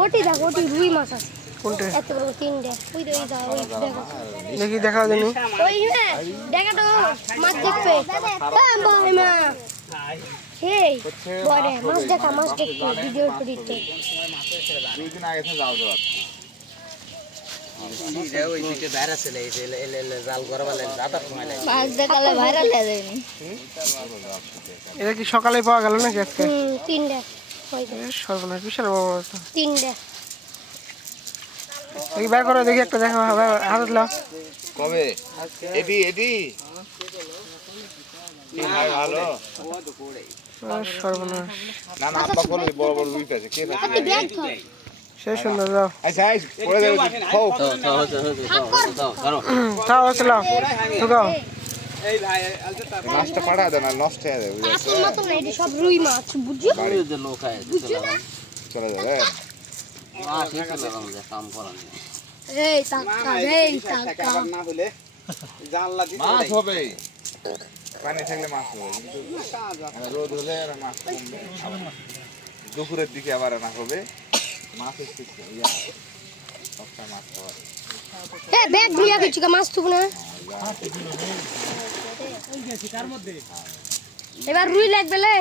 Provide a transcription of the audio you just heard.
ওটি দেখ ওটি রুই মাছ আছে। কোনটা? এত বড় তিনটে। ওই তো ওই দেখো দেখি। দেখা জানি ওই দেখা তো মাছ দেখবে। ভাই মা হেই বড়ে মাছ দেখা মাছ দেখবে ভিডিও করিতে দুই দিন আগে থেকে যাও এটা কি সকালে পাওয়া গেল নাকি আজকে? তিনটে। সর্বনাশ বিশাল বড় বড় তো। দেখি বের করে দেখি একটা দেখা হাত লাও কবে এটি এটি ভালো সর্বনাশ না না আব্বা করলে বড় বড় রুই আছে কে সেই সুন্দর যাও আচ্ছা পড়ে যাবে খাও ধরো তাও আসলাম ঢুকাও মাছটা পাড়া দেন আর নষ্ট হয়ে যাবে বুঝেছ? আসল মতো না এটি সব রুই মাছ বুঝছ? লোক আছে চলে যাবে মাছ এসে লাগাম যে কাম করার নেই। এই টাকা এই টাকা। মাছ হবে। পানি থাকলে মাছ হবে কিন্তু রোদ হলে আর মাছ কমবে। দুপুরের দিকে আবার না হবে। মাছের ঠিক ইয়া মাছ খাওয়া। এ ব্যাগ নিয়ে গেছি মাছ তুব না। এবার রুই লাগবে লে।